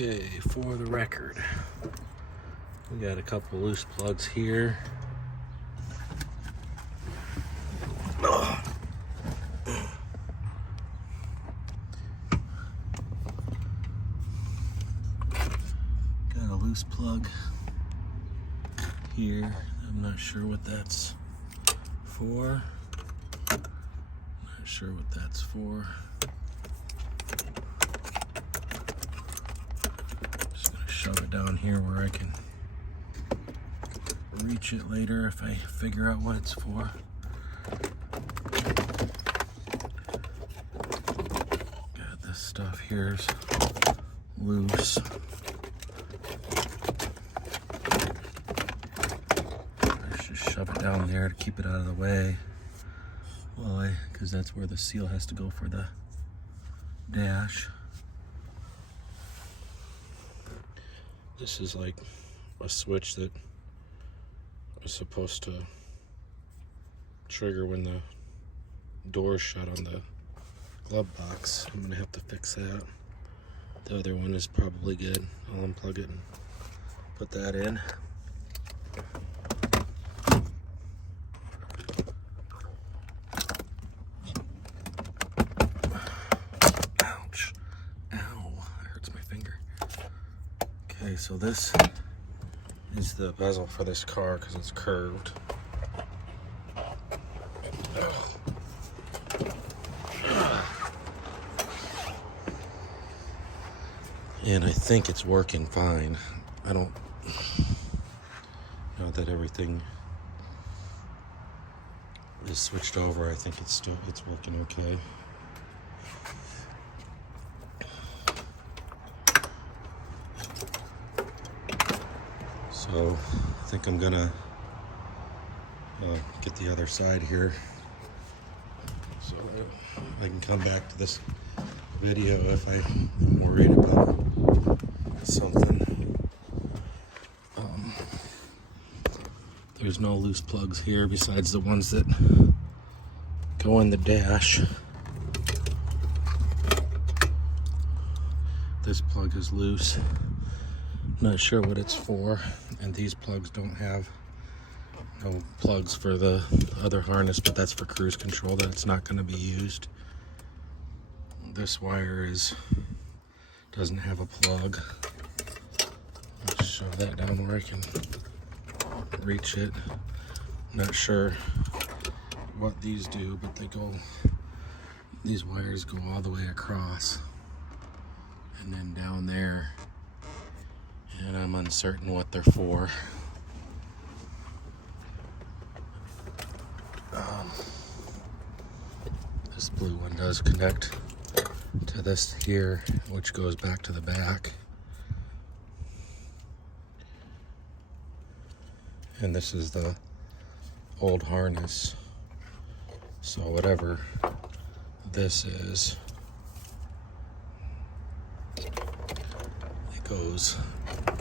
Okay, for the record, we got a couple loose plugs here. Got a loose plug here. I'm not sure what that's for. Not sure what that's for. Just gonna shove it down here where I can reach it later if I figure out what it's for. Got this stuff here's loose. Let's just shove it down there to keep it out of the way. Why? Because that's where the seal has to go for the dash. This is like a switch that is supposed to trigger when the door's shut on the glove box. I'm gonna have to fix that. The other one is probably good. I'll unplug it and put that in. Ouch. Ow. That hurts my finger. Okay, so this is the bezel for this car because it's curved. And I think it's working fine. I don't know that everything is switched over. I think it's working okay. So I think I'm gonna get the other side here so I can come back to this video if I'm worried about something. There's no loose plugs here besides the ones that go in the dash. This plug is loose. Not sure what it's for, and these plugs don't have no plugs for the other harness, but that's for cruise control. That's not going to be used. This wire doesn't have a plug. I'll just shove that down where I can reach it. Not sure what these do, but these wires go all the way across and then down there, and I'm uncertain what they're for. This blue one does connect to this here, which goes back to the back. And this is the old harness. So whatever this is, it goes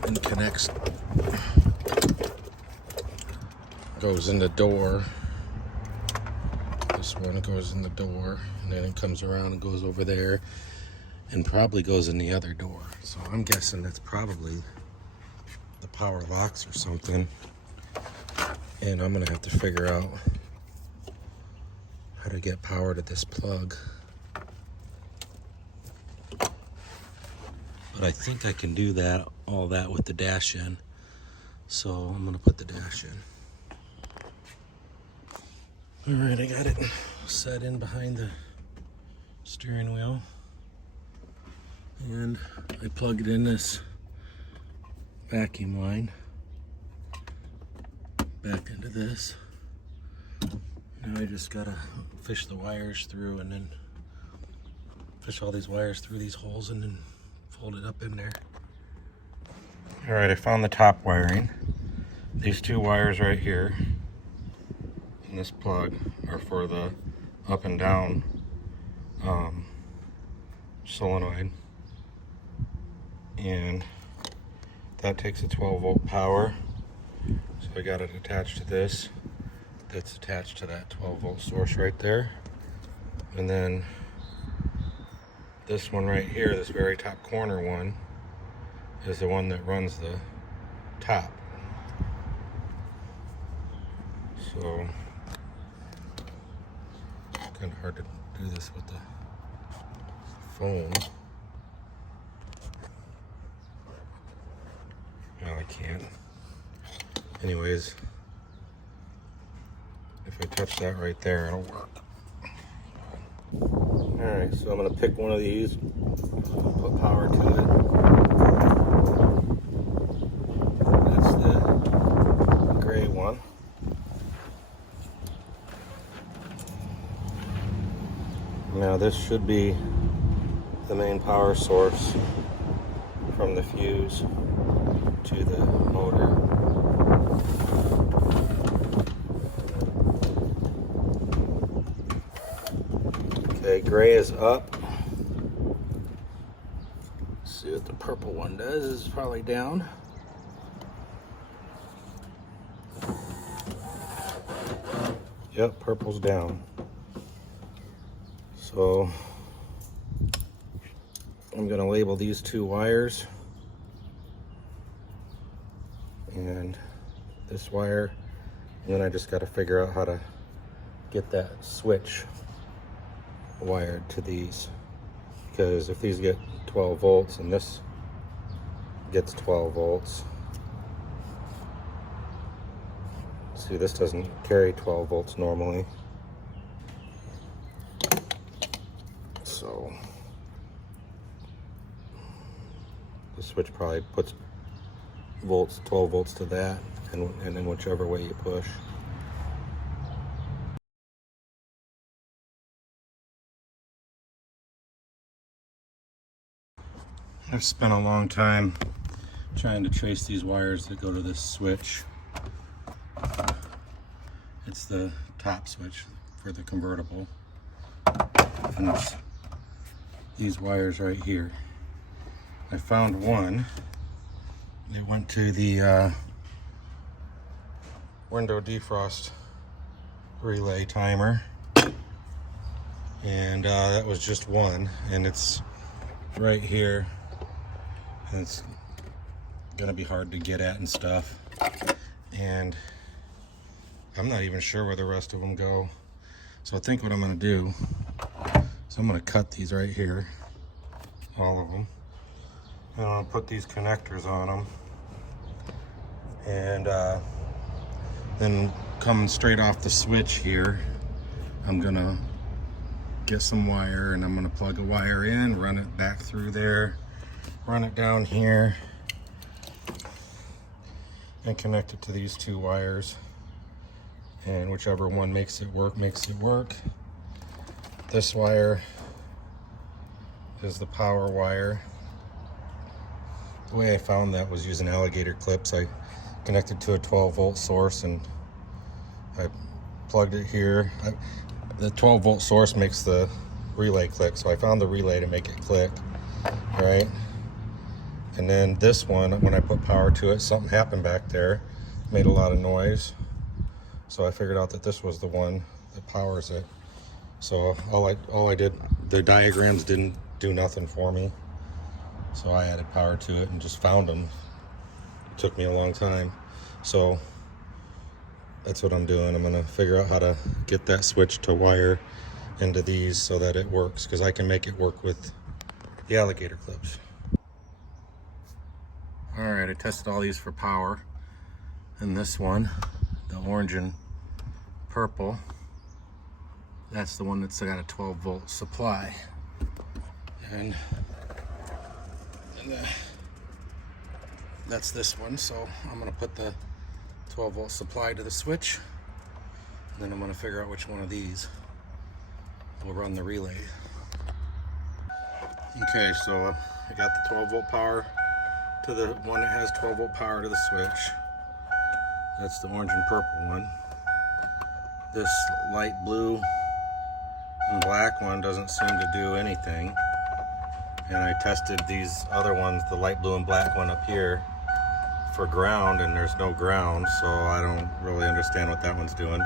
and connects, goes in the door. This one goes in the door, and then it comes around and goes over there, and probably goes in the other door. So I'm guessing that's probably the power locks or something. And I'm gonna have to figure out how to get power to this plug. But I think I can do all that with the dash in. So I'm gonna put the dash in. All right, I got it set in behind the steering wheel. And I plugged in this vacuum line back into this. Now I just gotta fish the wires through, and then fish all these wires through these holes and then fold it up in there. All right, I found the top wiring. These two wires right here and this plug are for the up and down solenoid, and that takes a 12-volt power. So I got it attached to this. That's attached to that 12-volt source right there. And then this one right here, this very top corner one, is the one that runs the top. So it's kind of hard to do this with the phone. Well, I can't. Anyways, if I touch that right there, it'll work. Alright, so I'm going to pick one of these, put power to it. That's the gray one. Now this should be the main power source from the fuse to the motor. Okay, gray is up. Let's see what the purple one does. It's probably down. Yep, purple's down. So I'm going to label these two wires and this wire, and then I just got to figure out how to get that switch wired to these, because if these get 12 volts and this gets 12 volts, see, this doesn't carry 12 volts normally, so the switch probably puts volts, 12 volts to that, and then whichever way you push. I've spent a long time trying to trace these wires that go to this switch. It's the top switch for the convertible. And it's these wires right here. I found one. They went to the window defrost relay timer. And that was just one. And it's right here. And it's gonna be hard to get at and stuff, and I'm not even sure where the rest of them go. So I think what I'm gonna do is I'm gonna cut these right here, all of them, and I'll put these connectors on them, and then coming straight off the switch here, I'm gonna get some wire and I'm gonna plug a wire in, run it back through there, run it down here, and connect it to these two wires, and whichever one makes it work, makes it work. This wire is the power wire. The way I found that was using alligator clips. I connected to a 12 volt source and I plugged it here. The 12 volt source makes the relay click, so I found the relay to make it click, right? And then this one, when I put power to it, something happened back there, made a lot of noise. So I figured out that this was the one that powers it. So all I did, the diagrams didn't do nothing for me. So I added power to it and just found them. It took me a long time. So that's what I'm doing. I'm gonna figure out how to get that switch to wire into these so that it works, because I can make it work with the alligator clips. Alright, I tested all these for power, and this one, the orange and purple, that's the one that's got a 12 volt supply, and that's this one. So I'm going to put the 12 volt supply to the switch, and then I'm going to figure out which one of these will run the relay. Okay, so I got the 12 volt power to the one that has 12 volt power to the switch. That's the orange and purple one. This light blue and black one doesn't seem to do anything. And I tested these other ones, the light blue and black one up here, for ground, and there's no ground, so I don't really understand what that one's doing.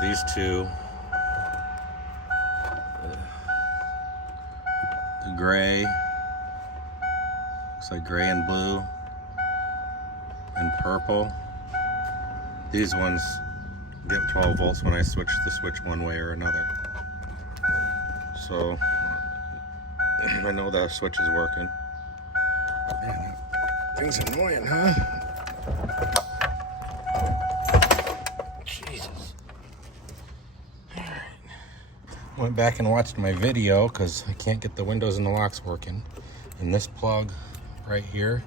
These two, the gray, Looks like gray and blue and purple. These ones get 12 volts when I switch the switch one way or another. So I know that switch is working. Man, that thing's annoying, huh? Jesus. Alright. Went back and watched my video because I can't get the windows and the locks working. And this plug right here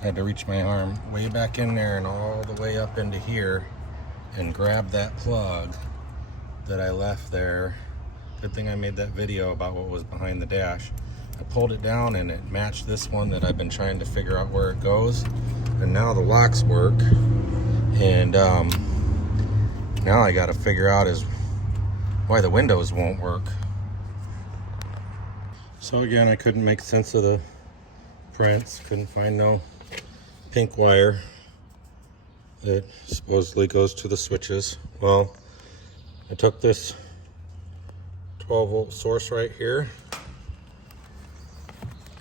had to reach my arm way back in there and all the way up into here and grab that plug that I left there. Good thing I made that video about what was behind the dash. I pulled it down and it matched this one that I've been trying to figure out where it goes. And now the locks work. And now I gotta figure out why the windows won't work. So again, I couldn't make sense of the prints. Couldn't find no pink wire that supposedly goes to the switches. Well, I took this 12 volt source right here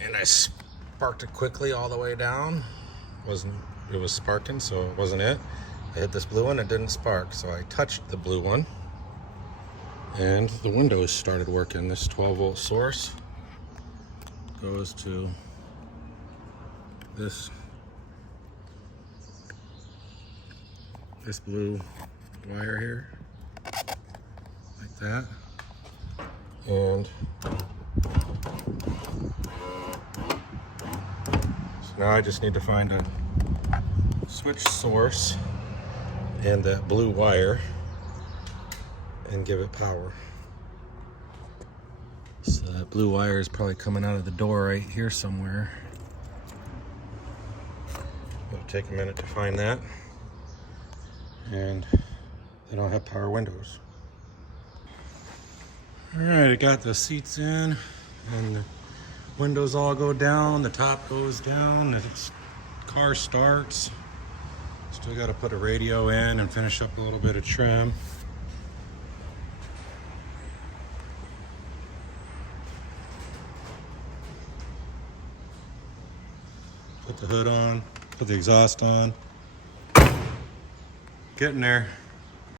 and I sparked it quickly all the way down. It was sparking, so it wasn't it. I hit this blue one, it didn't spark, so I touched the blue one and the windows started working. This 12 volt source goes to this blue wire here, like that. And so now I just need to find a switch source and that blue wire and give it power. So that blue wire is probably coming out of the door right here somewhere. It'll take a minute to find that. And then I'll have power windows. Alright, I got the seats in and the windows all go down, the top goes down, the car starts. Still got to put a radio in and finish up a little bit of trim. Put the hood on, put the exhaust on. Getting there.